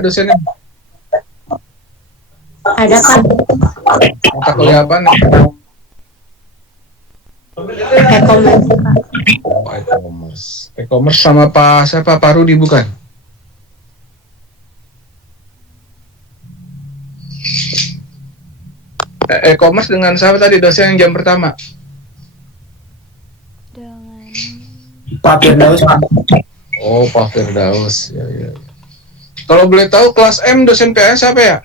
dosennya? Ada Pak. Mata kuliah apa nih? E-commerce Pak. Oh, e-commerce. E-commerce sama Pak siapa? Pak Rudi bukan? E-commerce dengan siapa tadi dosen yang jam pertama? Dengan Pak Firdaus Pak. Oh, Pak Firdaus. Ya, ya. Kalau boleh tahu kelas M dosen PS siapa ya?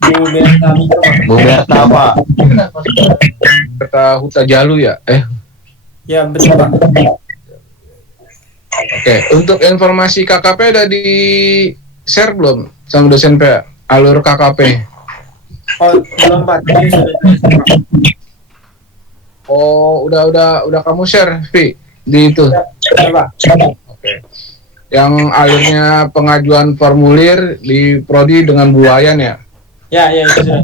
Bu Berta Mikro Pak. Bu Berta Pak. Berta Huta Jalu ya? Ya betul Pak. Oke, untuk informasi KKP udah di share belum sama dosen PA? Alur KKP. Oh belum Pak. Tadi sudah Pak. Oh, udah kamu share, Vi, di itu. Ya Pak. Oke. Yang alurnya pengajuan formulir di prodi dengan Bu Wayan ya. Ya itu sudah.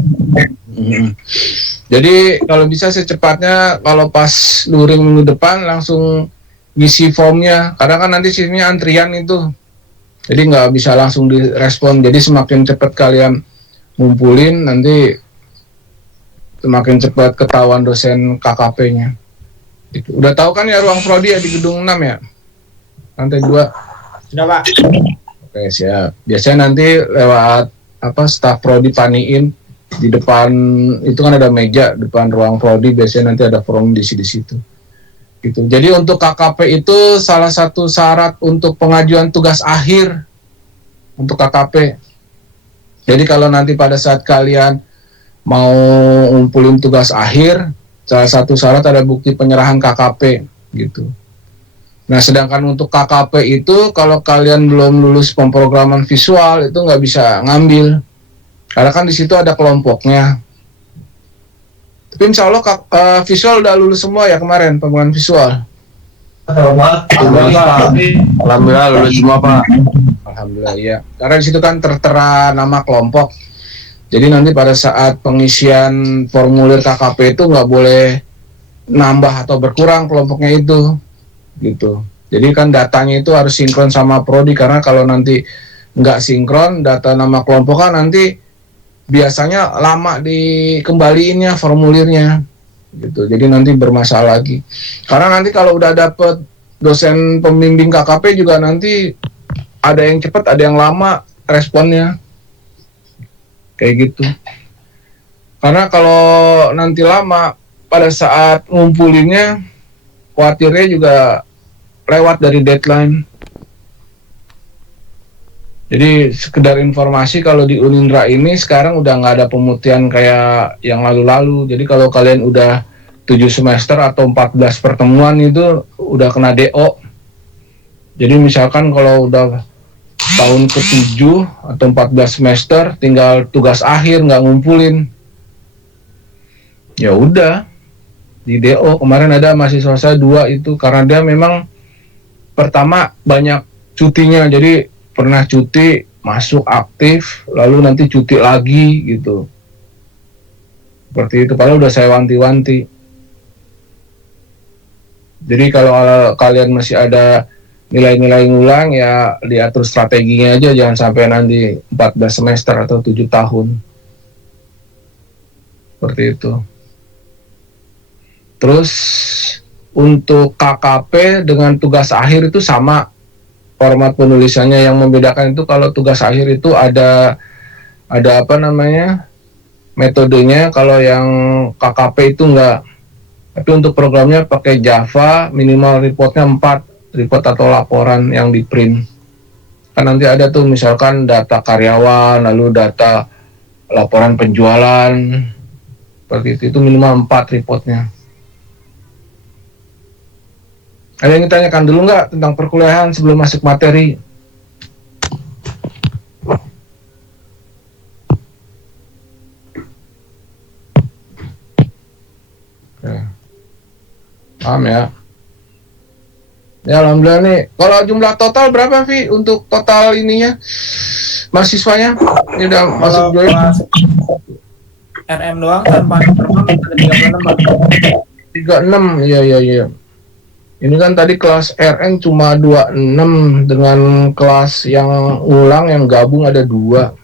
Jadi kalau bisa secepatnya kalau pas luring minggu depan langsung ngisi formnya. Karena kan nanti sistemnya antrian itu. Jadi nggak bisa langsung direspon. Jadi semakin cepat kalian ngumpulin nanti semakin cepat ketahuan dosen KKP-nya. Udah tahu kan ya ruang prodi ya di gedung 6 ya? Lantai 2. Sudah Pak. Oke, siap. Biasanya nanti lewat staf prodi paniin di depan itu kan ada meja depan ruang prodi, biasanya nanti ada form di situ. Gitu. Jadi untuk KKP itu salah satu syarat untuk pengajuan tugas akhir untuk KKP. Jadi kalau nanti pada saat kalian mau ngumpulin tugas akhir, salah satu syarat ada bukti penyerahan KKP gitu. Nah, sedangkan untuk KKP itu kalau kalian belum lulus pemrograman visual itu nggak bisa ngambil, karena kan di situ ada kelompoknya. Tapi insya Allah visual udah lulus semua ya kemarin pemrograman visual. Alhamdulillah lulus semua Pak. Alhamdulillah ya. Karena di situ kan tertera nama kelompok. Jadi nanti pada saat pengisian formulir KKP itu nggak boleh nambah atau berkurang kelompoknya itu. Gitu. Jadi kan datanya itu harus sinkron sama prodi, karena kalau nanti nggak sinkron data nama kelompok kan nanti biasanya lama dikembaliinnya formulirnya gitu. Jadi nanti bermasalah lagi. Karena nanti kalau udah dapet dosen pembimbing KKP juga nanti ada yang cepat, ada yang lama responnya. Kayak gitu. Karena kalau nanti lama pada saat ngumpulinnya khawatirnya juga lewat dari deadline. Jadi sekedar informasi kalau di Unindra ini sekarang udah nggak ada pemutihan kayak yang lalu-lalu. Jadi kalau kalian udah 7 semester atau 14 pertemuan itu udah kena DO. Jadi misalkan kalau udah tahun ke-7 atau 14 semester tinggal tugas akhir nggak ngumpulin, ya udah di DO. Kemarin ada mahasiswa saya 2 itu karena dia memang pertama banyak cutinya, jadi pernah cuti masuk aktif lalu nanti cuti lagi gitu, seperti itu. Padahal udah saya wanti-wanti. Jadi kalau kalian masih ada nilai-nilai ngulang ya diatur strateginya aja, jangan sampai nanti 14 semester atau 7 tahun seperti itu. Terus untuk KKP dengan tugas akhir itu sama format penulisannya. Yang membedakan itu kalau tugas akhir itu ada metodenya, kalau yang KKP itu enggak. Tapi untuk programnya pakai Java, minimal reportnya 4 report atau laporan yang di print. Kan nanti ada tuh misalkan data karyawan, lalu data laporan penjualan, seperti itu minimal 4 reportnya. Ada yang ditanyakan dulu nggak tentang perkuliahan sebelum masuk materi? Oke. Paham ya? Ya alhamdulillah nih. Kalau jumlah total berapa Vi untuk total ininya mahasiswanya? Ini udah masuk dulu. RM doang tanpa informan ada 36 Pak. 36, iya. Ini kan tadi kelas RN cuma 26 dengan kelas yang ulang yang gabung ada 2.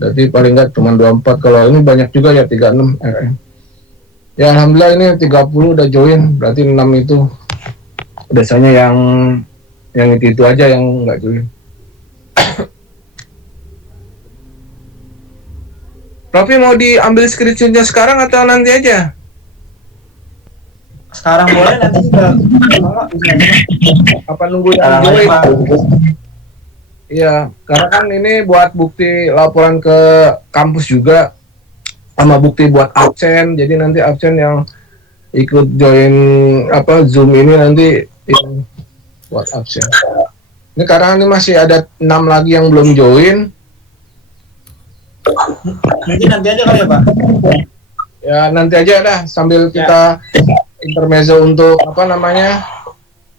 Berarti paling nggak cuma 24. Kalau ini banyak juga ya 36 RN. Ya alhamdulillah ini 30 udah join. Berarti 6 itu biasanya yang itu aja yang nggak join. Raffi mau diambil screenshotnya sekarang atau nanti aja? Sekarang boleh, nanti juga Bapak bisa. Apa nunggu yang Sekarang aja, join? Pak. Iya, karena kan ini buat bukti laporan ke kampus juga sama bukti buat absen. Jadi nanti absen yang ikut join Zoom ini nanti yang buat absen. Ini karena ini masih ada 6 lagi yang belum join. Mungkin nanti aja kali ya, Pak. Ya nanti aja dah sambil kita intermezzo untuk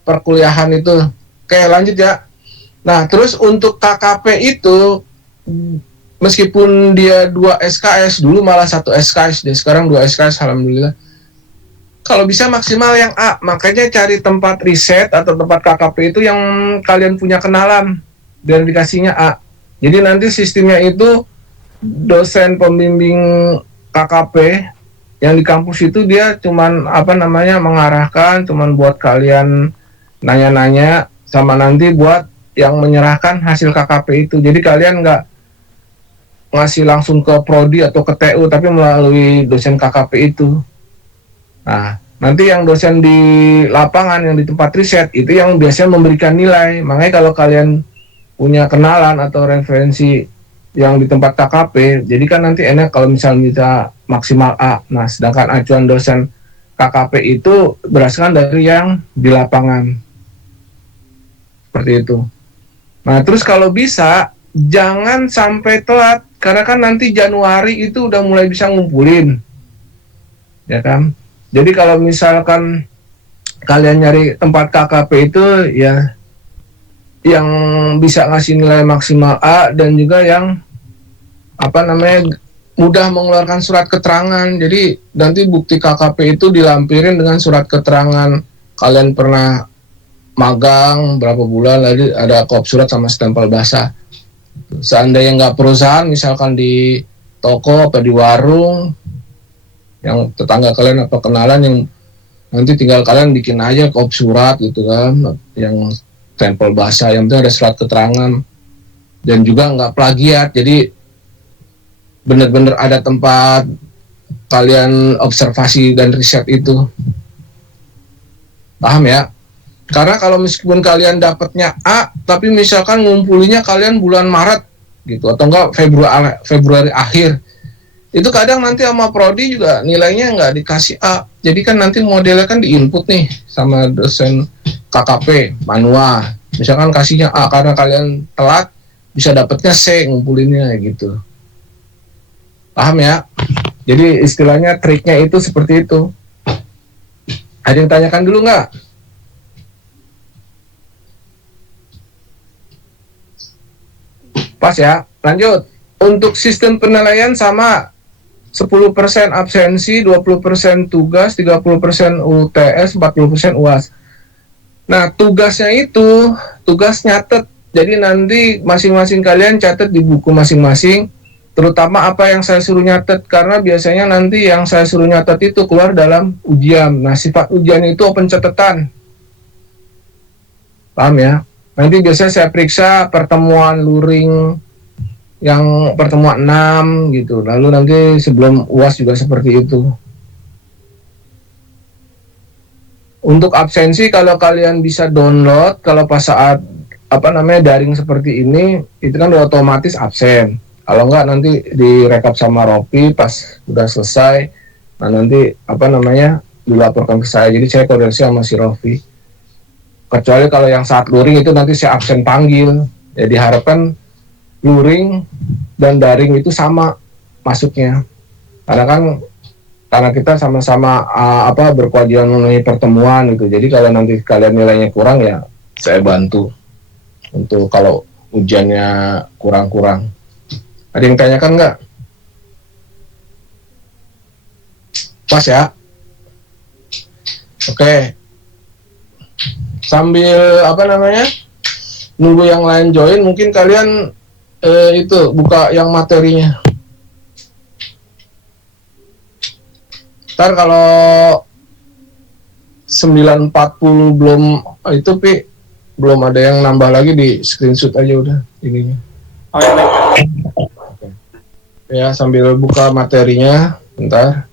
perkuliahan itu. Oke, lanjut ya. Nah, terus untuk KKP itu meskipun dia 2 SKS, dulu malah 1 SKS, deh sekarang 2 SKS alhamdulillah. Kalau bisa maksimal yang A, makanya cari tempat riset atau tempat KKP itu yang kalian punya kenalan dan dikasihnya A. Jadi nanti sistemnya itu dosen pembimbing KKP yang di kampus itu dia cuman mengarahkan, cuman buat kalian nanya-nanya sama nanti buat yang menyerahkan hasil KKP itu. Jadi kalian nggak ngasih langsung ke prodi atau ke TU, tapi melalui dosen KKP itu. Nah, nanti yang dosen di lapangan, yang di tempat riset, itu yang biasanya memberikan nilai. Makanya kalau kalian punya kenalan atau referensi yang di tempat KKP, jadi kan nanti enak kalau misalnya kita maksimal A. Nah, sedangkan acuan dosen KKP itu berdasarkan dari yang di lapangan. Seperti itu. Nah, terus kalau bisa, jangan sampai telat, karena kan nanti Januari itu udah mulai bisa ngumpulin. Ya kan? Jadi kalau misalkan kalian nyari tempat KKP itu ya yang bisa ngasih nilai maksimal A dan juga yang mudah mengeluarkan surat keterangan. Jadi nanti bukti KKP itu dilampirin dengan surat keterangan kalian pernah magang berapa bulan, lalu ada kop surat sama stempel basah. Seandainya nggak perusahaan, misalkan di toko atau di warung yang tetangga kalian atau kenalan, yang nanti tinggal kalian bikin aja kop surat gitu kan, yang stempel basah, yang penting ada surat keterangan dan juga nggak plagiat. Jadi benar-benar ada tempat kalian observasi dan riset itu. Paham ya? Karena kalau meskipun kalian dapatnya A, tapi misalkan ngumpulinya kalian bulan Maret gitu, atau enggak Februari akhir, itu kadang nanti sama prodi juga nilainya nggak dikasih A. Jadi kan nanti modelnya kan diinput nih sama dosen KKP manual. Misalkan kasihnya A karena kalian telat, bisa dapatnya C ngumpulinnya gitu. Paham ya? Jadi istilahnya triknya itu seperti itu. Ada yang tanyakan dulu nggak? Pas ya, lanjut. Untuk sistem penilaian sama 10% absensi, 20% tugas, 30% UTS, 40% UAS. Nah, tugasnya itu, tugas nyatet. Jadi nanti masing-masing kalian catat di buku masing-masing, terutama apa yang saya suruh nyatet, karena biasanya nanti yang saya suruh nyatet itu keluar dalam ujian. Nah, sifat ujian itu open catatan. Paham ya? Nanti biasanya saya periksa pertemuan luring yang pertemuan 6 gitu. Lalu nanti sebelum UAS juga seperti itu. Untuk absensi, kalau kalian bisa download, kalau pas saat daring seperti ini, itu kan udah otomatis absen. Kalau enggak nanti direkap sama Ropi pas udah selesai. Nah, nanti dilaporkan ke saya. Jadi saya koordinasi sama si Ropi. Kecuali kalau yang saat luring itu nanti saya absen panggil. Ya diharapkan luring dan daring itu sama masuknya. Karena kita sama-sama berkewajiban mengenai pertemuan gitu. Jadi kalau nanti kalian nilainya kurang, ya saya bantu untuk kalau ujiannya kurang-kurang. Ada yang tanyakan nggak? Pas ya? Oke. Sambil apa namanya nunggu yang lain join, mungkin kalian itu buka yang materinya. Ntar kalau 9.40 belum itu belum ada yang nambah lagi, di screenshot aja udah ininya. Oh ya baik. Ya sambil buka materinya bentar.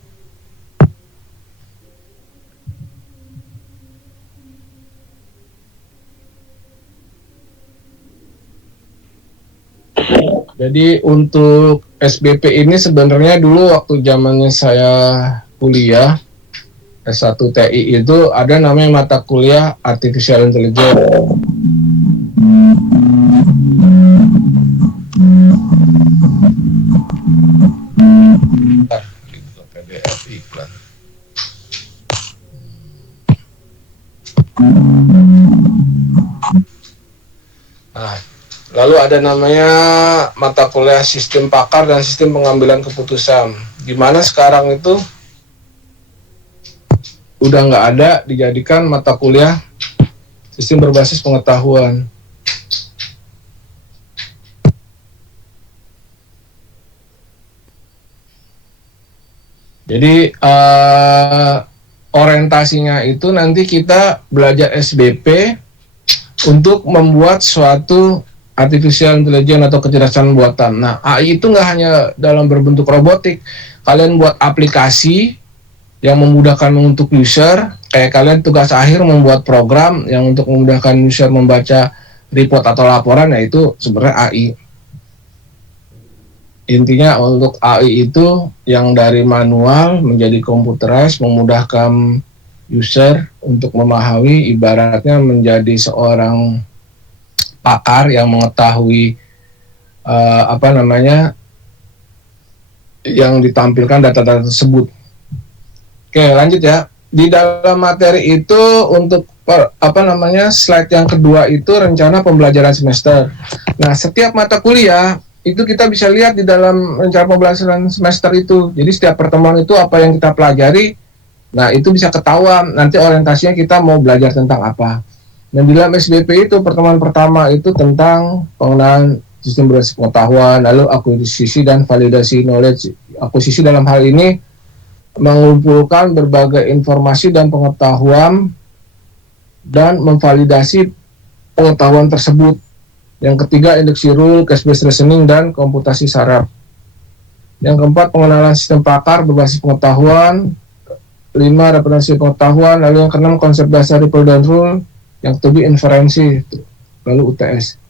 Jadi untuk SBP ini sebenarnya dulu waktu zamannya saya kuliah S1 TI itu ada namanya mata kuliah Artificial Intelligence. PDF iklan. Nah, lalu ada namanya mata kuliah sistem pakar dan sistem pengambilan keputusan. Gimana sekarang itu udah nggak ada, dijadikan mata kuliah sistem berbasis pengetahuan. Jadi orientasinya itu nanti kita belajar SBP untuk membuat suatu artificial intelligence atau kecerdasan buatan. Nah, AI itu nggak hanya dalam berbentuk robotik. Kalian buat aplikasi yang memudahkan untuk user, kayak kalian tugas akhir membuat program yang untuk memudahkan user membaca report atau laporan, yaitu sebenarnya AI. Intinya untuk AI itu yang dari manual menjadi computerized, memudahkan user untuk memahami, ibaratnya menjadi seorang pakar yang mengetahui yang ditampilkan data-data tersebut. Oke, lanjut ya. Di dalam materi itu untuk slide yang kedua itu rencana pembelajaran semester. Nah, setiap mata kuliah itu kita bisa lihat di dalam rencana pembelajaran semester itu. Jadi setiap pertemuan itu apa yang kita pelajari, nah itu bisa ketahuan nanti orientasinya kita mau belajar tentang apa. Dan di dalam SBP itu pertemuan pertama itu tentang pengenalan sistem berbasis pengetahuan, lalu akuisisi dan validasi knowledge. Akuisisi dalam hal ini mengumpulkan berbagai informasi dan pengetahuan dan memvalidasi pengetahuan tersebut. Yang ketiga, induksi rule, case-based reasoning, dan komputasi saraf. Yang keempat, pengenalan sistem pakar berbasis pengetahuan. 5, representasi pengetahuan. Lalu yang keenam, konsep dasar ripple dan rule. Yang ketujuh, inferensi. Lalu UTS.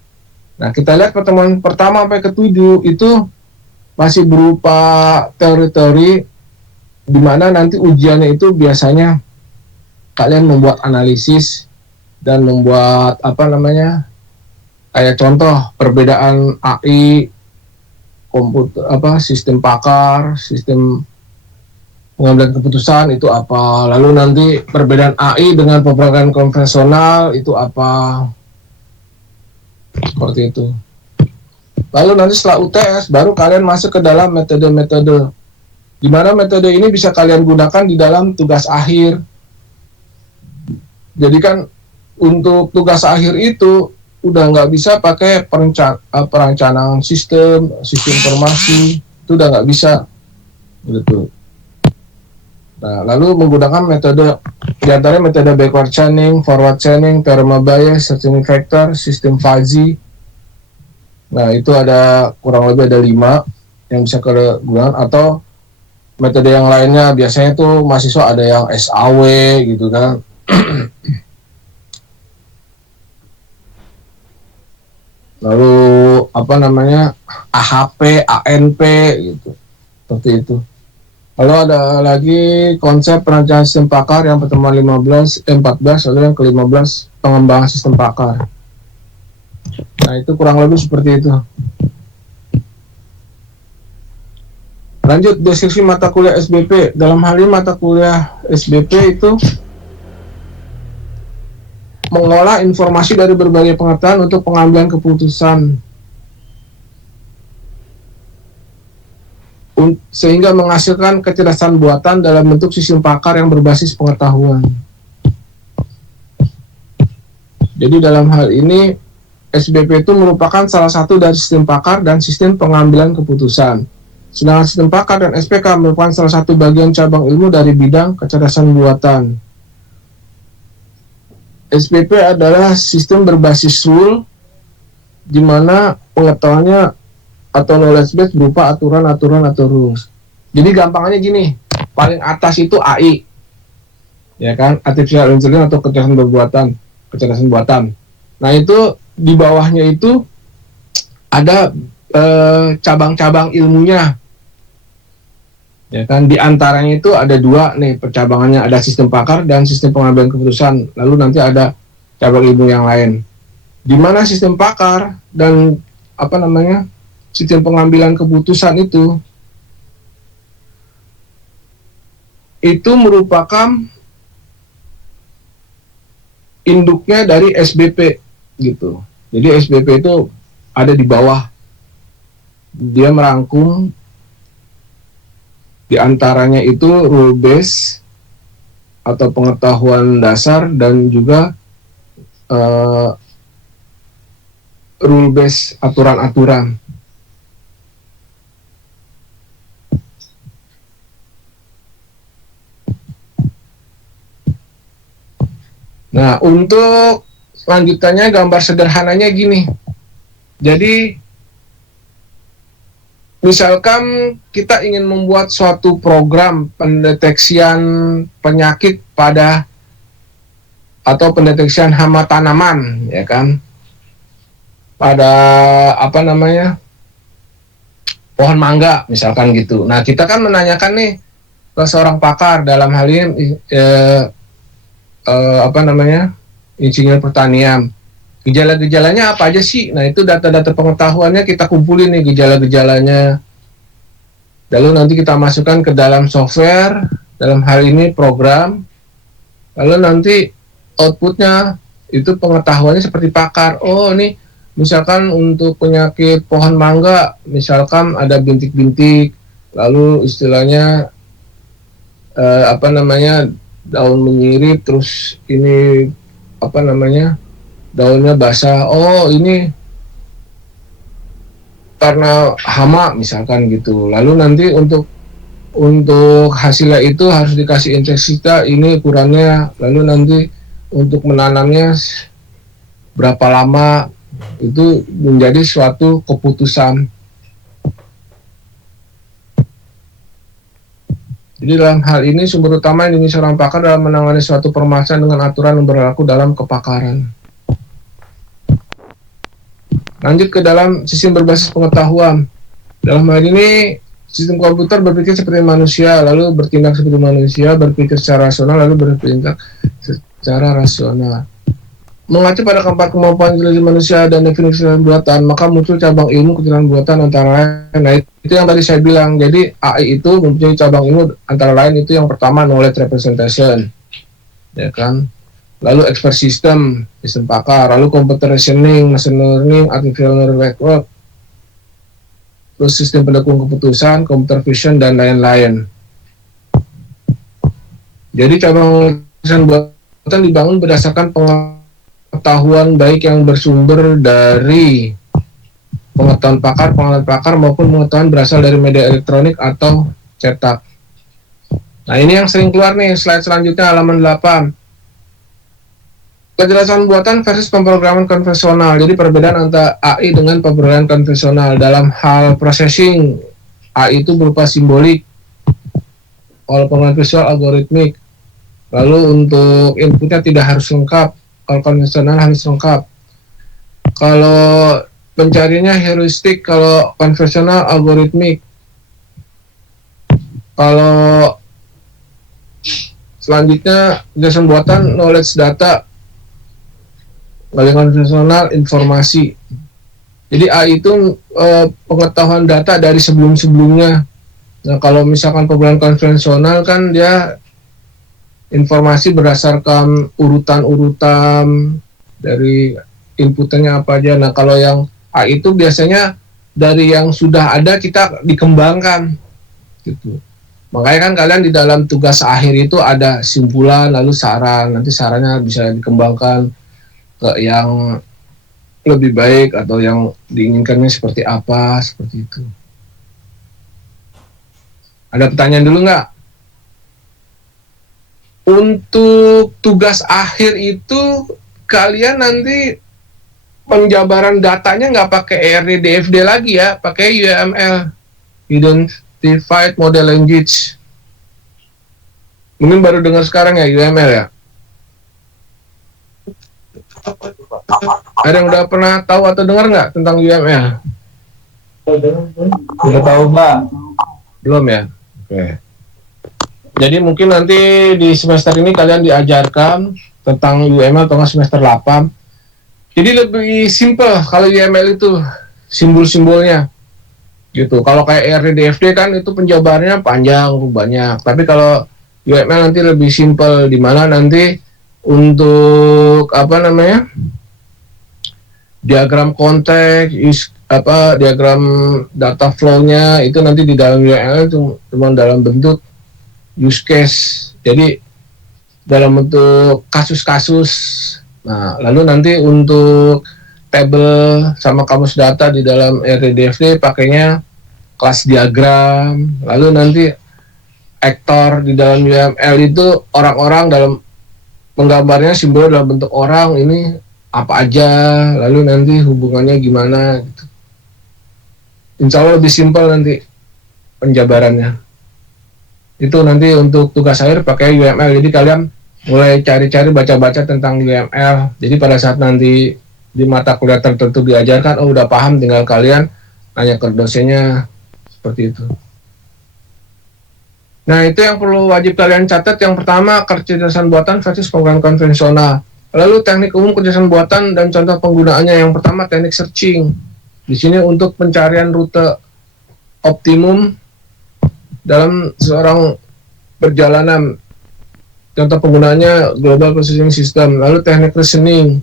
Nah, kita lihat pertemuan pertama sampai ke-7 itu masih berupa teori-teori, di mana nanti ujiannya itu biasanya kalian membuat analisis dan membuat kayak contoh perbedaan AI, sistem pakar, sistem pengambilan keputusan itu apa. Lalu nanti perbedaan AI dengan pemrograman konvensional itu apa. Seperti itu. Lalu nanti setelah UTS baru kalian masuk ke dalam metode-metode. Di mana metode ini bisa kalian gunakan di dalam tugas akhir. Jadi kan untuk tugas akhir itu udah nggak bisa pakai perencanaan sistem informasi, itu udah nggak bisa gitu. Nah, lalu menggunakan metode diantaranya metode backward chaining, forward chaining, theorem bias, searching factor, sistem fuzzy. Nah, itu ada kurang lebih ada 5 yang bisa kalian gunakan, atau metode yang lainnya biasanya tuh mahasiswa ada yang SAW gitu kan. Lalu AHP, ANP gitu, seperti itu. Lalu ada lagi konsep perencanaan sistem pakar yang pertemuan 14, lalu yang ke-15 pengembangan sistem pakar. Nah, itu kurang lebih seperti itu. Lanjut, deskripsi mata kuliah SBP. Dalam hal ini mata kuliah SBP itu mengolah informasi dari berbagai pengetahuan untuk pengambilan keputusan, sehingga menghasilkan kecerdasan buatan dalam bentuk sistem pakar yang berbasis pengetahuan. Jadi dalam hal ini SBP itu merupakan salah satu dari sistem pakar dan sistem pengambilan keputusan. Sedangkan sistem pakar dan SPK merupakan salah satu bagian cabang ilmu dari bidang kecerdasan buatan. SPP adalah sistem berbasis rule, di mana pengetahuannya atau knowledge base berupa aturan-aturan atau rules. Jadi gampangnya gini, paling atas itu AI, ya kan, artificial intelligence atau kecerdasan buatan. Nah itu di bawahnya itu ada cabang-cabang ilmunya, ya kan. Di antaranya itu ada dua nih percabangannya, ada sistem pakar dan sistem pengambilan keputusan. Lalu nanti ada cabang ilmu yang lain, di mana sistem pakar dan sistem pengambilan keputusan itu merupakan induknya dari SBP gitu. Jadi SBP itu ada di bawah, dia merangkum di antaranya itu rule base atau pengetahuan dasar dan juga rule base aturan-aturan. Nah, untuk lanjutannya gambar sederhananya gini. Jadi misalkan kita ingin membuat suatu program pendeteksian penyakit pada atau pendeteksian hama tanaman, ya kan, pada pohon mangga misalkan gitu. Nah, kita kan menanyakan nih ke seorang pakar, dalam hal ini insinyur pertanian, gejala-gejalanya apa aja sih. Nah itu data-data pengetahuannya kita kumpulin nih, gejala-gejalanya, lalu nanti kita masukkan ke dalam software, dalam hal ini program, lalu nanti outputnya itu pengetahuannya seperti pakar. Oh ini misalkan untuk penyakit pohon mangga, misalkan ada bintik-bintik, lalu istilahnya daun menyirip, terus ini daunnya basah. Oh ini karena hama misalkan gitu. Lalu nanti untuk hasilnya itu harus dikasih intensitas ini ukurannya. Lalu nanti untuk menanamnya berapa lama, itu menjadi suatu keputusan. Jadi dalam hal ini sumber utama yang dimiliki seorang pakar dalam menangani suatu permasalahan dengan aturan yang berlaku dalam kepakaran. Lanjut ke dalam sistem berbasis pengetahuan. Dalam hal ini sistem komputer berpikir seperti manusia, lalu bertindak seperti manusia, berpikir secara rasional, lalu bertindak secara rasional. Mengacu pada keempat kemampuan intelijen manusia dan definisi buatan, maka muncul cabang ilmu kecerdasan buatan antara lain. Nah, itu yang tadi saya bilang. Jadi AI itu mempunyai cabang ilmu antara lain itu yang pertama knowledge representation, ya kan. Lalu expert system, sistem pakar, lalu computer reasoning, machine learning, artificial neural network, terus sistem pendukung keputusan, computer vision dan lain-lain. Jadi cabang kecerdasan buatan dibangun berdasarkan pengetahuan baik yang bersumber dari pengetahuan pakar maupun pengetahuan berasal dari media elektronik atau cetak. Nah ini yang sering keluar nih, slide selanjutnya halaman 8. Kecerdasan buatan versus pemrograman konvensional. Jadi perbedaan antara AI dengan pemrograman konvensional. Dalam hal processing, AI itu berupa simbolik, kalau pemrograman visual algoritmik. Lalu untuk inputnya tidak harus lengkap, kalau konvensional harus lengkap. Kalau pencariannya heuristik, kalau konvensional algoritmik. Kalau selanjutnya kecerdasan buatan knowledge data, kalau konvensional informasi. Jadi AI itu pengetahuan data dari sebelum-sebelumnya. Nah kalau misalkan pemrograman konvensional kan dia informasi berdasarkan urutan-urutan dari inputnya apa aja. Nah kalau yang AI itu biasanya dari yang sudah ada kita dikembangkan gitu. Makanya kan kalian di dalam tugas akhir itu ada simpulan lalu saran, nanti sarannya bisa dikembangkan. ke yang lebih baik atau yang diinginkannya seperti apa, seperti itu. Ada pertanyaan dulu nggak? Untuk tugas akhir itu kalian nanti penjabaran datanya nggak pakai ERD-DFD lagi ya, pakai UML, Identified Model Language. Mungkin baru dengar sekarang ya UML ya. Ada yang udah pernah tahu atau dengar nggak tentang UML? Udah tahu Pak. Belum ya? Oke. Jadi mungkin nanti di semester ini kalian diajarkan tentang UML atau nggak semester 8. Jadi lebih simple kalau UML itu simbol-simbolnya gitu. Kalau kayak RDFD kan itu penjabarannya panjang banyak. Tapi kalau UML nanti lebih simple, di mana nanti untuk diagram konteks, diagram data flow-nya itu nanti di dalam UML itu cuma dalam bentuk use case. Jadi dalam bentuk kasus-kasus. Nah, lalu nanti untuk tabel sama kamus data di dalam RDFD pakainya kelas diagram. Lalu nanti aktor di dalam UML itu orang-orang dalam menggambarnya simbol dalam bentuk orang ini apa aja, lalu nanti hubungannya gimana gitu. Insya Allah lebih simpel nanti penjabarannya. Itu nanti untuk tugas akhir pakai UML. Jadi kalian mulai cari-cari baca-baca tentang UML. Jadi pada saat nanti di mata kuliah tertentu diajarkan, oh udah paham, tinggal kalian nanya ke dosennya seperti itu. Nah, itu yang perlu wajib kalian catat. Yang pertama, kecerdasan buatan versus penggunaan konvensional. Lalu teknik umum kecerdasan buatan dan contoh penggunaannya. Yang pertama, teknik searching. Di sini untuk pencarian rute optimum dalam seorang perjalanan. Contoh penggunaannya Global Positioning System. Lalu teknik reasoning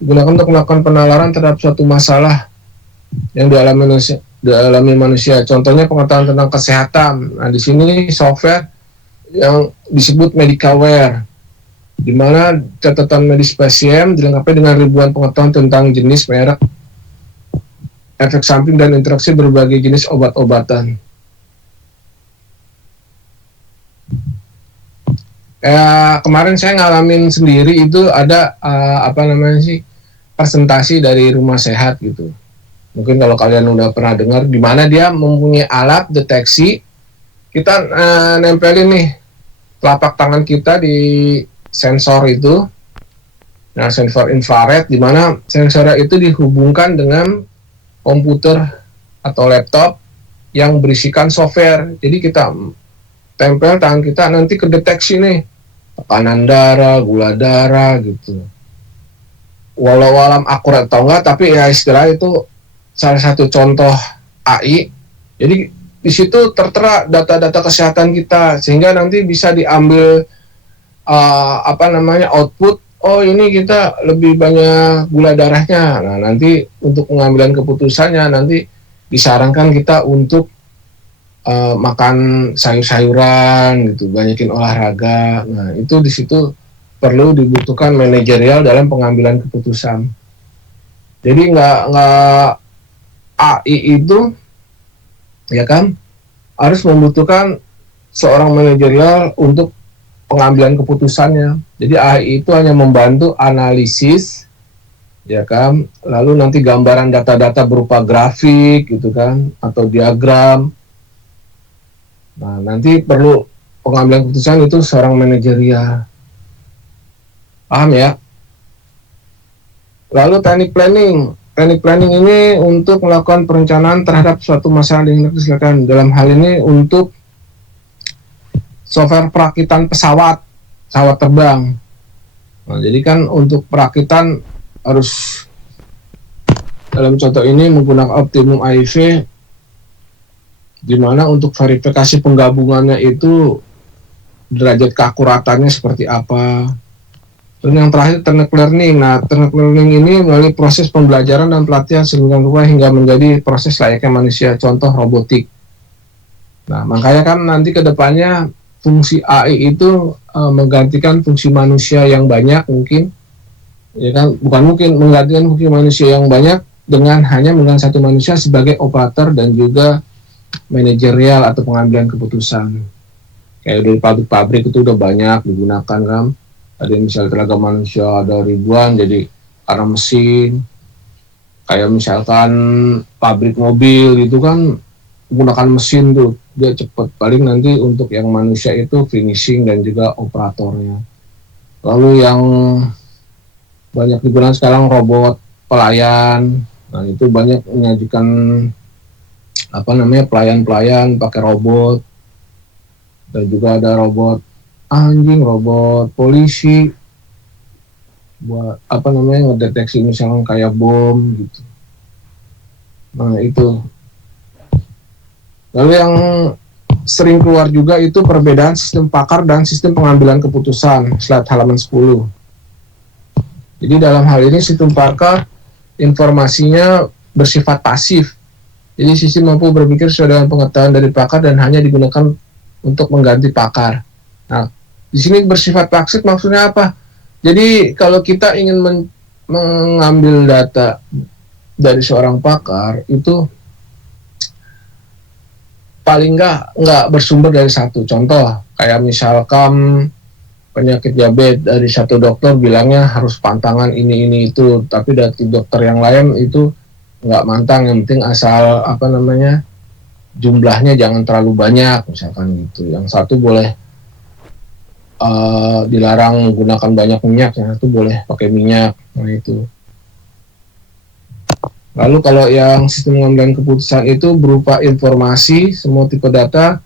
digunakan untuk melakukan penalaran terhadap suatu masalah yang dialami manusia. Contohnya pengetahuan tentang kesehatan. Nah, di sini software yang disebut Medicaware, di mana catatan medis pasien dilengkapi dengan ribuan pengetahuan tentang jenis, merek, efek samping, dan interaksi berbagai jenis obat-obatan. Kemarin saya ngalamin sendiri itu ada presentasi dari Rumah Sehat gitu. Mungkin kalau kalian udah pernah dengar, di mana dia mempunyai alat deteksi. Kita nempelin nih telapak tangan kita di sensor itu. Nah, sensor infrared, di mana sensornya itu dihubungkan dengan komputer atau laptop yang berisikan software. Jadi kita tempel tangan kita, nanti kedeteksi nih tekanan darah, gula darah gitu. Walau alam akurat atau enggak, tapi ya istilah itu salah satu contoh AI. Jadi di situ tertera data-data kesehatan kita, sehingga nanti bisa diambil output. Oh, ini kita lebih banyak gula darahnya. Nah, nanti untuk pengambilan keputusannya nanti disarankan kita untuk makan sayur-sayuran gitu, banyakin olahraga. Nah, itu di situ perlu dibutuhkan manajerial dalam pengambilan keputusan. Jadi nggak AI itu ya kan harus membutuhkan seorang manajerial untuk pengambilan keputusannya. Jadi AI itu hanya membantu analisis, ya kan, lalu nanti gambaran data-data berupa grafik gitu kan, atau diagram. Nah, nanti perlu pengambilan keputusan itu seorang manajerial. Paham ya? Lalu teknik planning. Teknik planning ini untuk melakukan perencanaan terhadap suatu masalah yang diselesaikan. Dalam hal ini untuk software perakitan pesawat terbang. Nah, jadi kan untuk perakitan harus, dalam contoh ini menggunakan Optimum AIV, di mana untuk verifikasi penggabungannya itu derajat keakuratannya seperti apa. Dan yang terakhir technical learning. Nah, technical learning ini melalui proses pembelajaran dan pelatihan sedemikian rupa hingga menjadi proses layaknya manusia, contoh robotik. Nah, makanya kan nanti ke depannya fungsi AI itu menggantikan fungsi manusia yang banyak mungkin, ya kan, bukan mungkin menggantikan fungsi manusia yang banyak dengan hanya menggunakan satu manusia sebagai operator dan juga manajerial atau pengambilan keputusan. Kayak dari pabrik-pabrik itu udah banyak digunakan kan. Ada misalnya tenaga manusia ada ribuan jadi karena mesin. Kayak misalkan pabrik mobil itu kan menggunakan mesin tuh, dia cepat. Paling nanti untuk yang manusia itu finishing dan juga operatornya. Lalu yang banyak digunakan sekarang robot pelayan. Nah, itu banyak menyajikan pelayan-pelayan pakai robot. Dan juga ada robot anjing, robot polisi buat ngedeteksi misalnya kayak bom gitu. Nah, itu. Lalu yang sering keluar juga itu perbedaan sistem pakar dan sistem pengambilan keputusan, slide halaman 10. Jadi dalam hal ini sistem pakar informasinya bersifat pasif. Jadi sistem mampu berpikir sesuai dengan pengetahuan dari pakar dan hanya digunakan untuk mengganti pakar. Nah, di sini bersifat pasif maksudnya apa? Jadi kalau kita ingin mengambil data dari seorang pakar itu paling nggak bersumber dari satu. Contoh kayak misalkan penyakit diabetes dari satu dokter bilangnya harus pantangan ini itu, tapi dari dokter yang lain itu nggak mantang. Yang penting asal jumlahnya jangan terlalu banyak misalkan gitu. Yang satu boleh dilarang gunakan banyak minyak, yang satu boleh pakai minyak. Nah itu. Lalu kalau yang sistem pengambilan keputusan itu berupa informasi, semua tipe data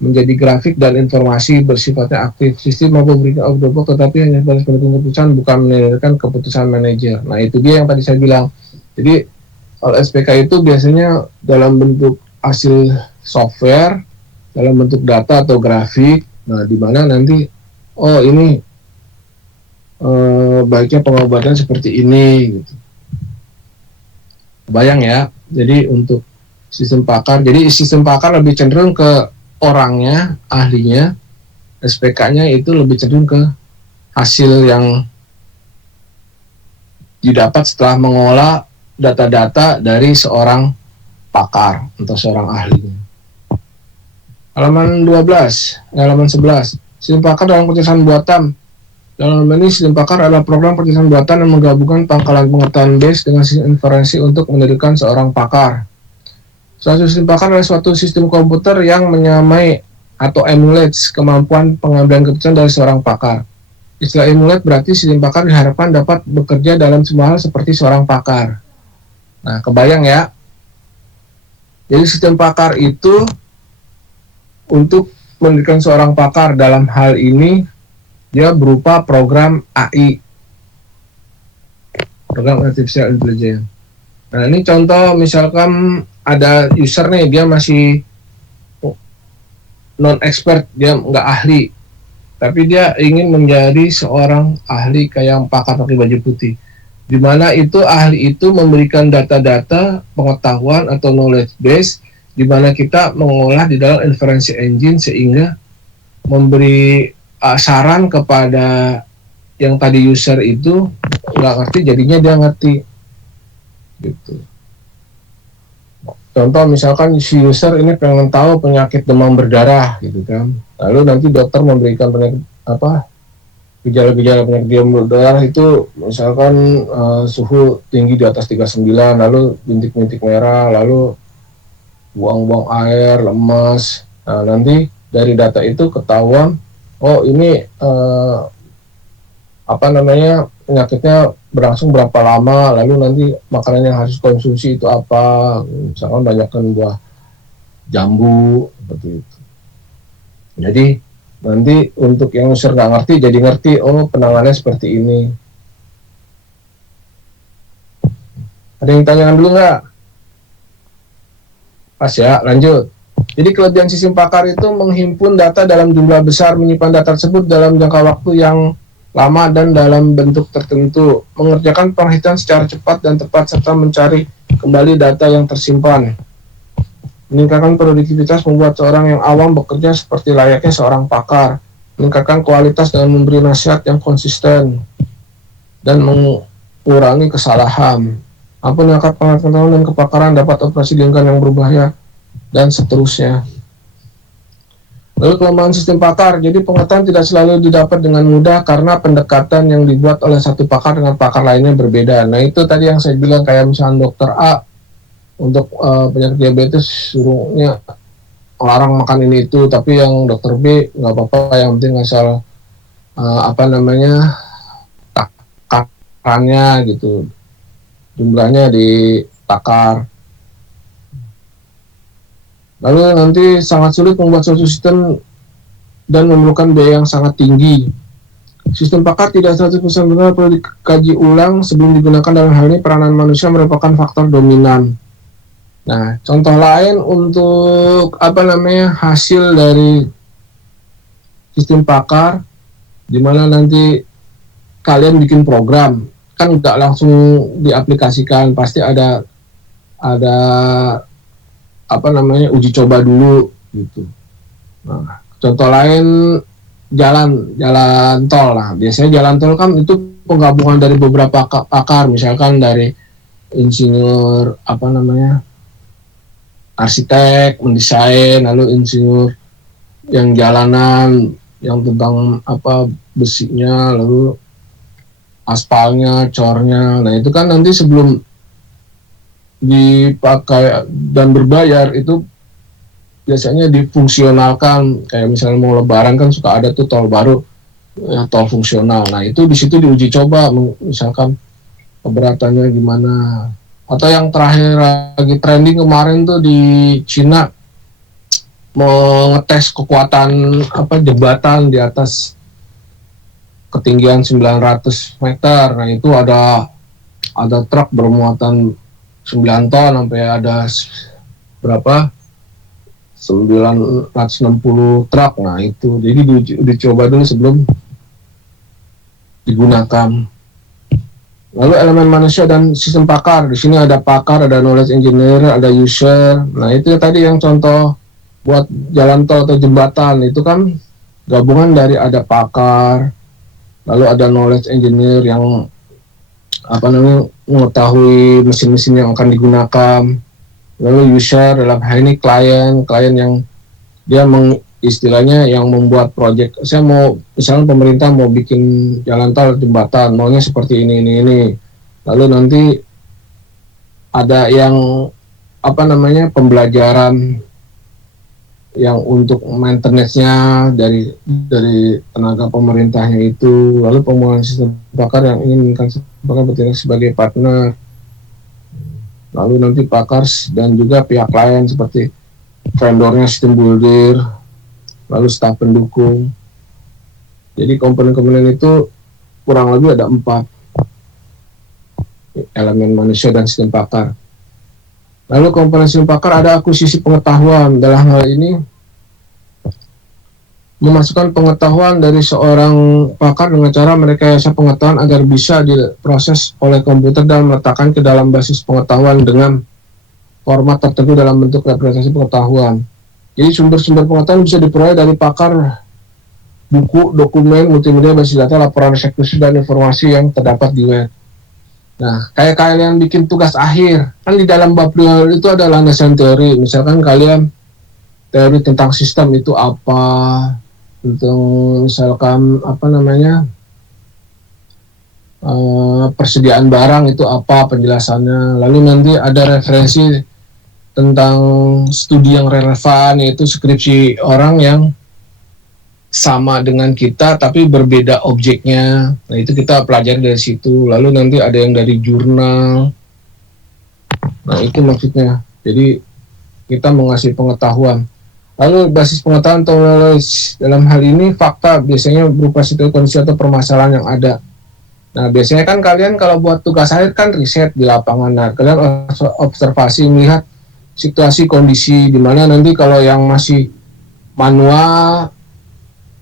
menjadi grafik dan informasi bersifatnya aktif. Sistem mampu memberikan output tetapi hanya sebatas penentuan keputusan, bukan menentukan keputusan manajer. Nah itu dia yang tadi saya bilang. Jadi kalau SPK itu biasanya dalam bentuk hasil software, dalam bentuk data atau grafik. Nah di mana nanti ini baiknya pengobatan seperti ini gitu. Bayang ya. Jadi untuk sistem pakar, jadi sistem pakar lebih cenderung ke orangnya, ahlinya. SPK-nya itu lebih cenderung ke hasil yang didapat setelah mengolah data-data dari seorang pakar atau seorang ahlinya. Halaman 11, halaman 11. Sistem pakar dalam kecerdasan buatan. Dalam ini sistem pakar adalah program kecerdasan buatan yang menggabungkan pangkalan pengetahuan base dengan sistem inferensi untuk menjadikan seorang pakar. Suatu sistem pakar adalah suatu sistem komputer yang menyamai atau emulates kemampuan pengambilan keputusan dari seorang pakar. Istilah emulate berarti sistem pakar diharapkan dapat bekerja dalam semua hal seperti seorang pakar. Nah, kebayang ya. Jadi sistem pakar itu untuk menjadikan seorang pakar dalam hal ini dia berupa program AI, program artificial intelligence. Nah ini contoh misalkan ada user nih, dia masih non expert, dia nggak ahli, tapi dia ingin menjadi seorang ahli kayak pakar pakai baju putih, di mana itu ahli itu memberikan data-data pengetahuan atau knowledge base di mana kita mengolah di dalam inference engine sehingga memberi saran kepada yang tadi user itu nggak ngerti, jadinya dia ngerti gitu. Contoh misalkan si user ini pengen tahu penyakit demam berdarah gitu kan, lalu nanti dokter memberikan gejala-gejala penyakit demam berdarah itu misalkan suhu tinggi di atas 39, lalu bintik-bintik merah, lalu buang-buang air, lemas. Nah, nanti dari data itu ketahuan, ini penyakitnya berlangsung berapa lama, lalu nanti makanan yang harus konsumsi itu apa, misalkan banyakkan buah jambu, seperti itu. Jadi nanti untuk yang user nggak ngerti, jadi ngerti, penanganannya seperti ini. Ada yang tanyakan dulu nggak? Pas ya, lanjut. Jadi kelebihan sistem pakar itu menghimpun data dalam jumlah besar, menyimpan data tersebut dalam jangka waktu yang lama dan dalam bentuk tertentu, mengerjakan penghitungan secara cepat dan tepat, serta mencari kembali data yang tersimpan. Meningkatkan produktivitas membuat seorang yang awam bekerja seperti layaknya seorang pakar. Meningkatkan kualitas dengan memberi nasihat yang konsisten dan mengurangi kesalahan. Apa meningkat pengetahuan dan kepakaran dapat operasi lingkungan yang berbahaya dan seterusnya. Lalu kelemahan sistem pakar, jadi pengetahuan tidak selalu didapat dengan mudah karena pendekatan yang dibuat oleh satu pakar dengan pakar lainnya berbeda. Nah itu tadi yang saya bilang, kayak misalnya dokter A untuk penyakit diabetes suruhnya larang makan ini itu, tapi yang dokter B nggak apa-apa, yang penting asal takarannya gitu, jumlahnya ditakar. Lalu nanti sangat sulit membuat suatu sistem dan memerlukan biaya yang sangat tinggi. Sistem pakar tidak 100% benar, perlu dikaji ulang sebelum digunakan. Dalam hal ini peranan manusia merupakan faktor dominan. Nah, contoh lain untuk hasil dari sistem pakar, di mana nanti kalian bikin program, kan nggak langsung diaplikasikan, pasti ada uji coba dulu gitu. Nah, contoh lain jalan tol lah. Biasanya jalan tol kan itu penggabungan dari beberapa pakar, misalkan dari insinyur arsitek mendesain, lalu insinyur yang jalanan, yang tentang besinya, lalu aspalnya, cornya. Nah itu kan nanti sebelum dipakai dan berbayar itu biasanya difungsionalkan. Kayak misalnya mau lebaran kan suka ada tuh tol baru, tol fungsional. Nah itu di situ diuji coba, misalkan keberatannya gimana. Atau yang terakhir lagi trending kemarin tuh di Cina, mau ngetes kekuatan jembatan di atas ketinggian 900 meter. Nah itu ada truk bermuatan 9 ton sampai ada berapa 960 truk. Nah itu jadi dicoba dulu sebelum digunakan. Lalu elemen manusia dan sistem pakar, di sini ada pakar, ada knowledge engineer, ada user. Nah itu tadi yang contoh buat jalan tol atau jembatan, itu kan gabungan dari ada pakar, lalu ada knowledge engineer yang mengetahui mesin-mesin yang akan digunakan, lalu user dalam hal ini klien yang dia istilahnya yang membuat proyek. Saya mau, misalnya pemerintah mau bikin jalan tol, jembatan, maunya seperti ini. Lalu nanti ada yang pembelajaran yang untuk maintenance-nya dari tenaga pemerintahnya itu. Lalu pembangunan sistem pakar yang ingin pakar bertindak sebagai partner. Lalu nanti pakar dan juga pihak lain seperti vendornya, sistem builder, lalu staf pendukung. Jadi komponen-komponen itu kurang lebih ada 4 elemen manusia dan sistem pakar. Lalu komponen sistem pakar ada akuisisi pengetahuan. Dalam hal ini memasukkan pengetahuan dari seorang pakar dengan cara merekayasa pengetahuan agar bisa diproses oleh komputer dan meletakkan ke dalam basis pengetahuan dengan format tertentu dalam bentuk representasi pengetahuan. Jadi sumber-sumber pengetahuan bisa diperoleh dari pakar, buku, dokumen, multimedia, basis data, laporan eksekusi, dan informasi yang terdapat di web. Nah, kayak kalian bikin tugas akhir, kan di dalam bab 2 itu ada landasan teori. Misalkan kalian teori tentang sistem itu apa, tentang misalkan persediaan barang itu apa penjelasannya. Lalu nanti ada referensi tentang studi yang relevan, yaitu skripsi orang yang sama dengan kita tapi berbeda objeknya. Nah itu kita pelajari dari situ. Lalu nanti ada yang dari jurnal. Nah itu maksudnya. Jadi kita mengasih pengetahuan. Lalu basis pengetahuan atau knowledge, dalam hal ini fakta biasanya berupa situasi kondisi atau permasalahan yang ada. Nah biasanya kan kalian kalau buat tugas akhir kan riset di lapangan. Nah kalian observasi, melihat situasi kondisi, di mana nanti kalau yang masih manual,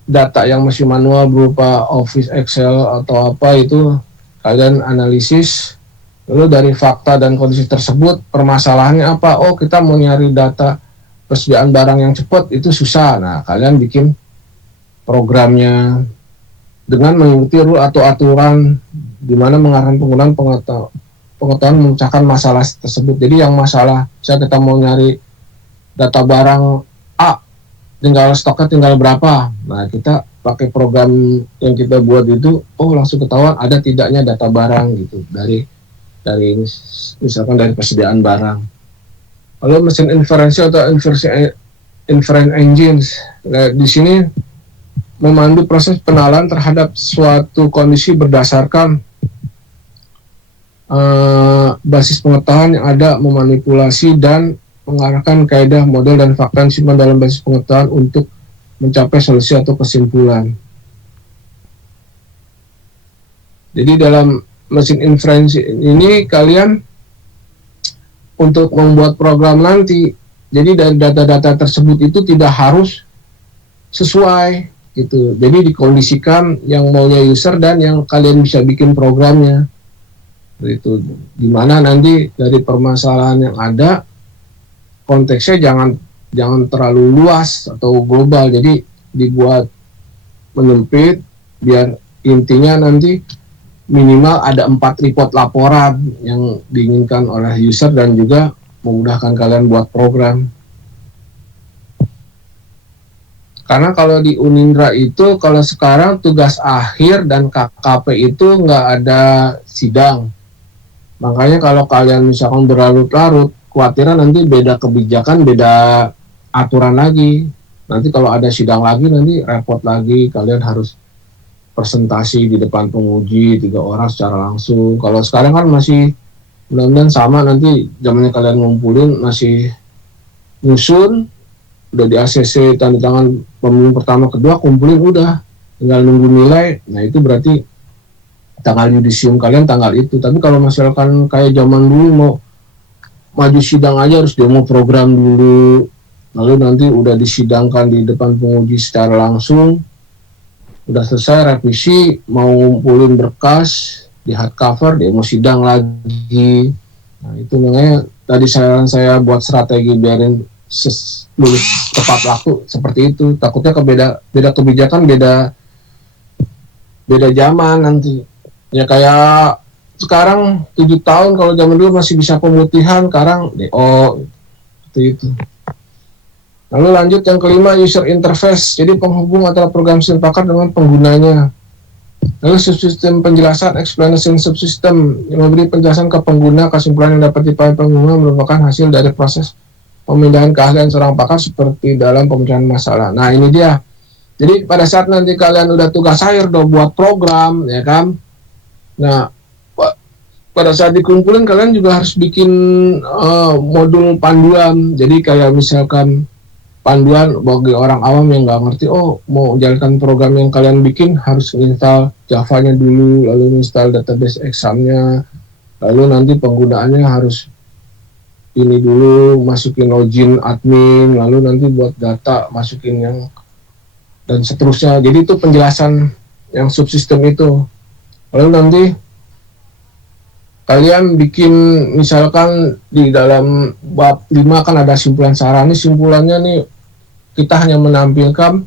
data yang masih manual berupa Office, Excel atau apa, itu kalian analisis. Lalu dari fakta dan kondisi tersebut permasalahannya apa? Oh kita mau nyari data persediaan barang yang cepat, itu susah. Nah kalian bikin programnya dengan mengikuti rule atau aturan di mana mengarahkan penggunaan pengetahuan memecahkan masalah tersebut. Jadi yang masalah, misalnya kita mau nyari data barang A, stoknya tinggal berapa. Nah, kita pakai program yang kita buat itu, langsung ketahuan ada tidaknya data barang gitu dari misalkan dari persediaan barang. Lalu mesin inferensi atau inference engines, di sini memandu proses penalaan terhadap suatu kondisi berdasarkan basis pengetahuan yang ada, memanipulasi dan mengarahkan kaidah, model, dan fakta yang disimpan dalam basis pengetahuan untuk mencapai solusi atau kesimpulan. Jadi dalam mesin inferensi ini kalian untuk membuat program nanti, jadi dari data-data tersebut itu tidak harus sesuai gitu. Jadi dikondisikan yang maunya user dan yang kalian bisa bikin programnya. Itu dimana nanti dari permasalahan yang ada konteksnya jangan terlalu luas atau global, jadi dibuat menyempit biar intinya nanti minimal ada 4 report laporan yang diinginkan oleh user dan juga memudahkan kalian buat program. Karena kalau di Unindra itu kalau sekarang tugas akhir dan KKP itu nggak ada sidang. Makanya kalau kalian misalkan berlarut-larut, khawatiran nanti beda kebijakan, beda aturan lagi. Nanti kalau ada sidang lagi, nanti repot lagi. Kalian harus presentasi di depan penguji 3 orang secara langsung. Kalau sekarang kan masih mudah-mudahan sama, nanti zamannya kalian ngumpulin masih nyusun, udah di ACC tanda tangan pemilu pertama kedua, kumpulin udah, tinggal nunggu nilai. Nah itu berarti tanggal yudisium kalian tanggal itu. Tapi kalau misalkan kayak zaman dulu mau maju sidang aja harus demo program dulu, lalu nanti udah disidangkan di depan penguji secara langsung, udah selesai revisi, mau ngumpulin berkas di hardcover, demo sidang lagi. Nah itu makanya tadi saya buat strategi biarin lulus tepat waktu seperti itu. Takutnya beda kebijakan, beda zaman nanti. Ya kayak sekarang 7 tahun, kalau zaman dulu masih bisa pemutihan, sekarang DO itu. Lalu lanjut yang kelima, user interface. Jadi penghubung antara program sistem pakar dengan penggunanya. Lalu subsistem penjelasan, explanation subsystem, yang memberi penjelasan ke pengguna. Kesimpulan yang dapat dipahami pengguna merupakan hasil dari proses pemindahan keahlian seorang pakar seperti dalam pemecahan masalah. Nah ini dia. Jadi pada saat nanti kalian udah tugas akhir, udah buat program, ya kan. Nah, pada saat dikumpulin kalian juga harus bikin modul panduan. Jadi kayak misalkan panduan bagi orang awam yang nggak ngerti, mau jalankan program yang kalian bikin harus install Java-nya dulu, lalu install database examnya, lalu nanti penggunaannya harus ini dulu, masukin login admin, lalu nanti buat data masukin yang dan seterusnya. Jadi itu penjelasan yang subsistem itu. Lalu nanti kalian bikin misalkan di dalam bab 5 kan ada simpulan saran. Ini simpulannya nih kita hanya menampilkan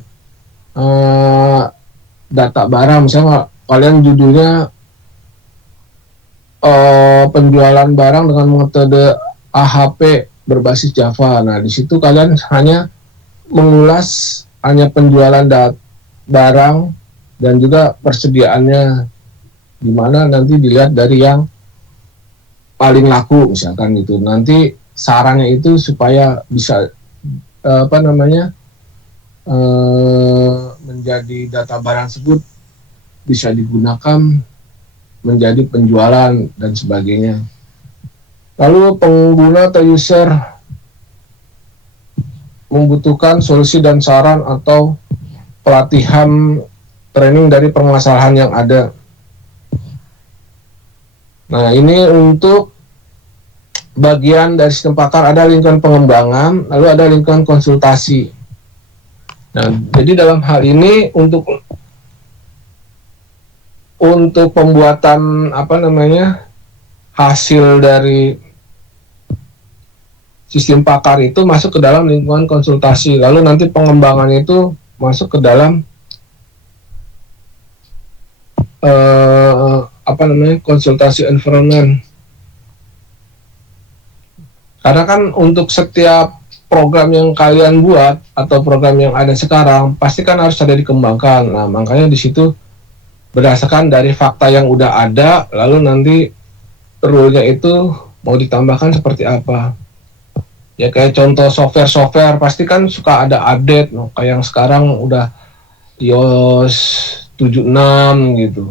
data barang. Misalnya kalian judulnya penjualan barang dengan metode AHP berbasis Java. Nah di situ kalian hanya mengulas hanya penjualan barang dan juga persediaannya, di mana nanti dilihat dari yang paling laku misalkan gitu. Nanti sarannya itu supaya bisa menjadi data barang tersebut bisa digunakan menjadi penjualan dan sebagainya. Lalu pengguna atau user membutuhkan solusi dan saran atau pelatihan training dari permasalahan yang ada. Nah ini untuk bagian dari sistem pakar, ada lingkungan pengembangan, lalu ada lingkungan konsultasi. Nah jadi dalam hal ini untuk pembuatan hasil dari sistem pakar itu masuk ke dalam lingkungan konsultasi, lalu nanti pengembangannya itu masuk ke dalam konsultasi environment. Karena kan untuk setiap program yang kalian buat atau program yang ada sekarang pasti kan harus ada dikembangkan. Nah, makanya di situ berdasarkan dari fakta yang udah ada, lalu nanti rule-nya itu mau ditambahkan seperti apa. Ya kayak contoh software pasti kan suka ada update, kayak yang sekarang udah iOS 76 gitu.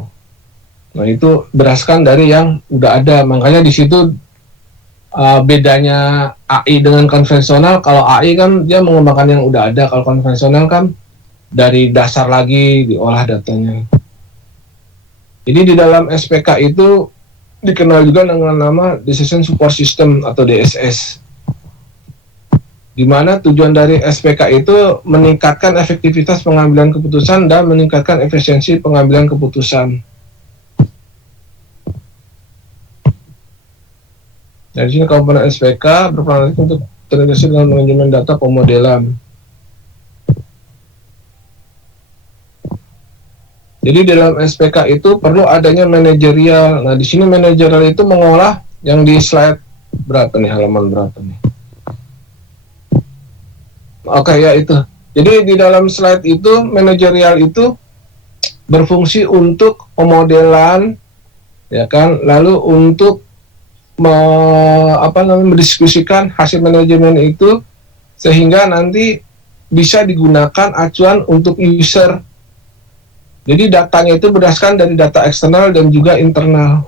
Nah, itu berdasarkan dari yang udah ada. Makanya di situ bedanya AI dengan konvensional. Kalau AI kan dia mengembangkan yang udah ada, kalau konvensional kan dari dasar lagi diolah datanya. Jadi di dalam SPK itu dikenal juga dengan nama Decision Support System atau DSS. Di mana tujuan dari SPK itu meningkatkan efektivitas pengambilan keputusan dan meningkatkan efisiensi pengambilan keputusan. Dari sini komponen SPK berperan untuk terintegrasi dengan manajemen data pemodelan. Jadi dalam SPK itu perlu adanya manajerial. Nah, di sini manajerial itu mengolah yang di slide berapa nih, halaman berapa nih? Oke, ya itu. Jadi di dalam slide itu manajerial itu berfungsi untuk pemodelan, ya kan? Lalu untuk mendiskusikan hasil manajemen itu sehingga nanti bisa digunakan acuan untuk user. Jadi datanya itu berdasarkan dari data eksternal dan juga internal.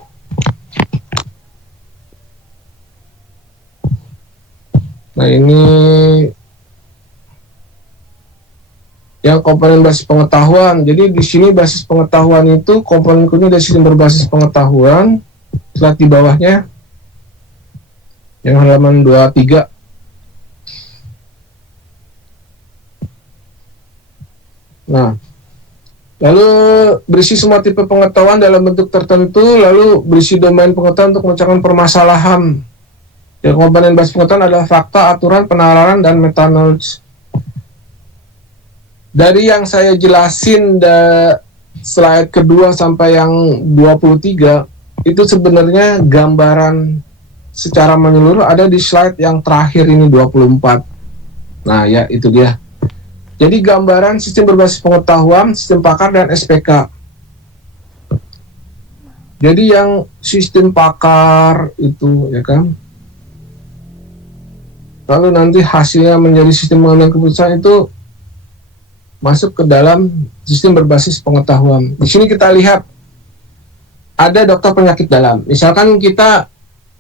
Nah, ini yang komponen basis pengetahuan. Jadi di sini basis pengetahuan itu komponen kunci dari sistem berbasis pengetahuan. Slide di bawahnya yang halaman 23. Nah, lalu berisi semua tipe pengetahuan dalam bentuk tertentu, lalu berisi domain pengetahuan untuk memecahkan permasalahan. Yang komponen basis pengetahuan adalah fakta, aturan, penalaran, dan meta-knowledge. Dari yang saya jelasin slide kedua sampai yang 23, itu sebenarnya gambaran secara menyeluruh ada di slide yang terakhir ini 24. Nah, ya itu dia. Jadi gambaran sistem berbasis pengetahuan, sistem pakar, dan SPK. Jadi yang sistem pakar itu, ya kan, lalu nanti hasilnya menjadi sistem pengambilan keputusan itu masuk ke dalam sistem berbasis pengetahuan. Di sini kita lihat ada dokter penyakit dalam. Misalkan kita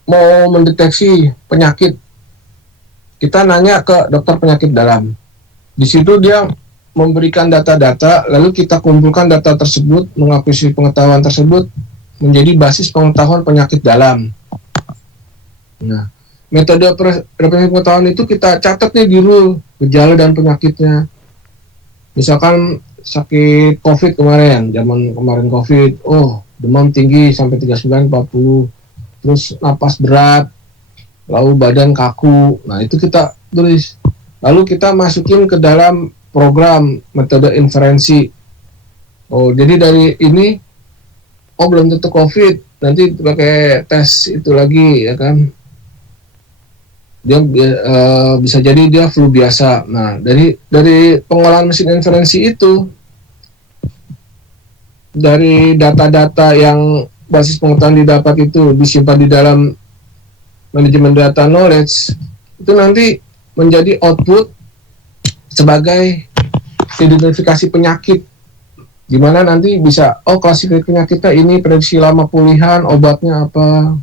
mau mendeteksi penyakit, kita nanya ke dokter penyakit dalam. Di situ dia memberikan data-data, lalu kita kumpulkan data tersebut, mengakuisisi pengetahuan tersebut menjadi basis pengetahuan penyakit dalam. Nah, metode representasi pengetahuan itu kita catat nih di rule gejala dan penyakitnya. Misalkan sakit COVID kemarin, zaman kemarin COVID, demam tinggi sampai 39-40, terus napas berat, lalu badan kaku. Nah, itu kita tulis. Lalu kita masukin ke dalam program metode inferensi. Jadi dari ini, belum tentu COVID, nanti pakai tes itu lagi, ya kan? Dia bisa jadi dia flu biasa. Nah, dari pengolahan mesin inferensi itu, dari data-data yang basis pengetahuan didapat itu disimpan di dalam manajemen data knowledge, itu nanti menjadi output sebagai identifikasi penyakit, gimana nanti bisa klasifikasi penyakitnya ini, prediksi lama pulihan, obatnya apa.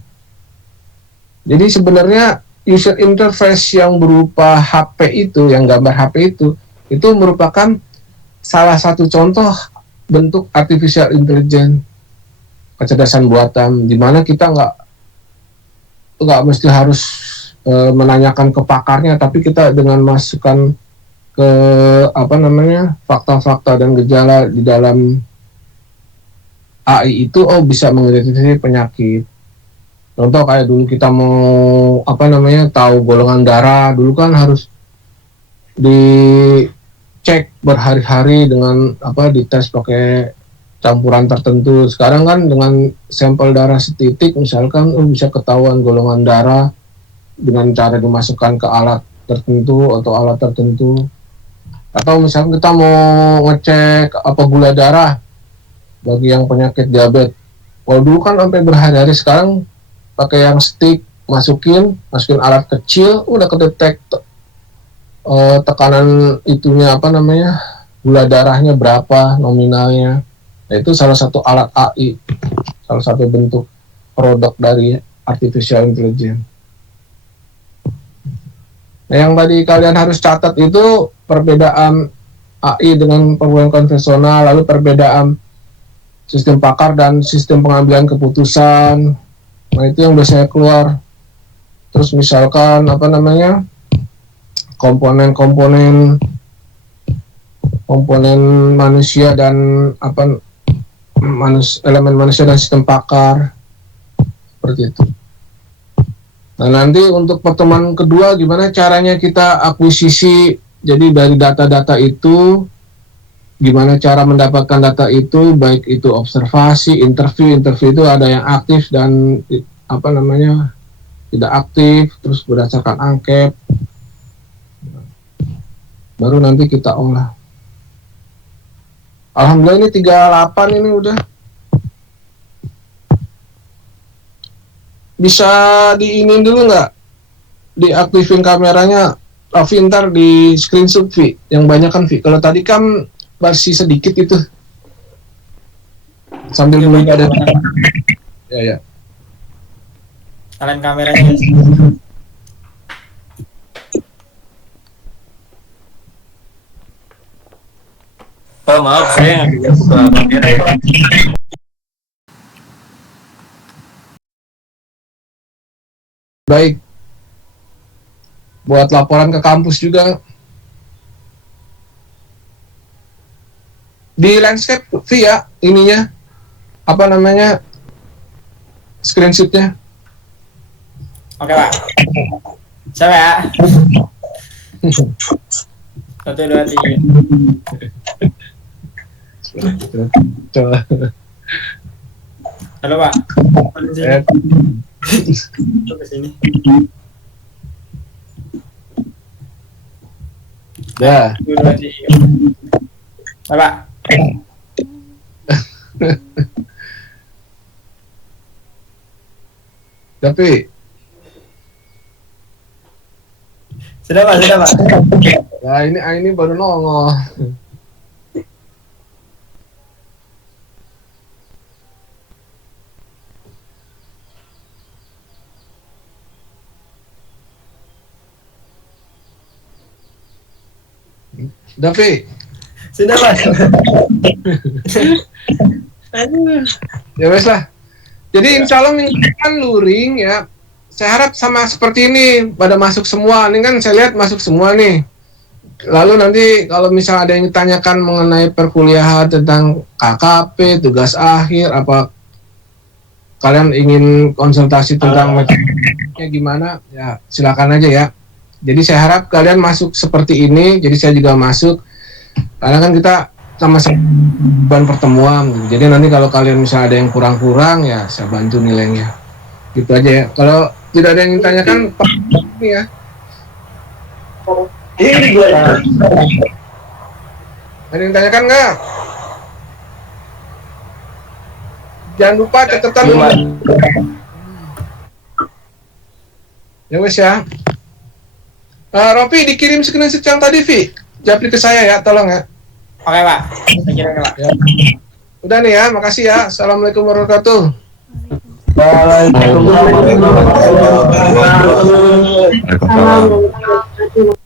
Jadi sebenarnya user interface yang berupa HP itu, yang gambar HP itu merupakan salah satu contoh bentuk artificial intelligence, kecerdasan buatan, di mana kita nggak mesti harus menanyakan ke pakarnya, tapi kita dengan masukan ke fakta-fakta dan gejala di dalam AI itu bisa mengidentifikasi penyakit. Contoh kayak dulu kita mau tahu golongan darah, dulu kan harus dicek berhari-hari dengan dites pakai campuran tertentu. Sekarang kan dengan sampel darah setitik misalkan bisa ketahuan golongan darah dengan cara dimasukkan ke alat tertentu atau alat tertentu. Atau misalkan kita mau ngecek apa gula darah bagi yang penyakit diabetes. Kalau dulu kan sampai berhari-hari, sekarang pakai yang stick, masukin alat kecil udah kedetek tekanan itunya apa namanya, gula darahnya berapa nominalnya. Nah, itu salah satu alat AI, salah satu bentuk produk dari artificial intelligence. Nah, yang tadi kalian harus catat itu perbedaan AI dengan perguruan konvensional, lalu perbedaan sistem pakar dan sistem pengambilan keputusan. Nah, itu yang biasanya keluar. Terus misalkan apa namanya, komponen manusia dan apa elemen manusia dan sistem pakar, seperti itu. Nah, nanti untuk pertemuan kedua gimana caranya kita akuisisi, jadi dari data-data itu gimana cara mendapatkan data itu, baik itu observasi, interview itu ada yang aktif dan apa namanya tidak aktif, terus berdasarkan angket, baru nanti kita olah. Alhamdulillah ini 38 ini udah bisa diinin dulu nggak, diaktifin kameranya. Raffi ntar di screenshot Vi, yang banyak kan Vi, kalau tadi kan masih sedikit itu sambil menunggu ada ya. Kalian kameranya. Pak, maaf saya nggak bisa buka kamera. Baik, buat laporan ke kampus juga di landscape via ininya apa namanya screenshotnya. Oke Pak. Siapa ya? 1, 2, 3. Coba. Halo Pak. Coba sini. Ya. 1, 2, 3. Pak. Tapi Sudah Pak. ya ini baru nongol. Tapi Sudah Pak. ya wes lah. Jadi insya Allah minggu depan luring ya. Saya harap sama seperti ini pada masuk semua. Ini kan saya lihat masuk semua nih. Lalu nanti kalau misalnya ada yang ditanyakan mengenai perkuliahan tentang KKP, tugas akhir, apa kalian ingin konsultasi tentang metodenya gimana, ya silakan aja ya. Jadi saya harap kalian masuk seperti ini. Jadi saya juga masuk. Karena kan kita sama-sama bahan pertemuan. Jadi nanti kalau kalian misalnya ada yang kurang-kurang, ya saya bantu nilainya. Gitu aja ya. Kalau tidak ada yang ditanyakan, ini ya. Ini gue. Ada yang ditanyakan nggak? Jangan lupa catatan. Ya wes ya. Rofi dikirim screenshot yang tadi Vi. Japri ke saya ya, tolong ya. Oke Pak. Saya kira Pak. Ya. Udah nih ya, makasih ya. Assalamualaikum warahmatullahi wabarakatuh. Waalaikumsalam warahmatullahi wabarakatuh. Waalaikumsalam warahmatullahi wabarakatuh.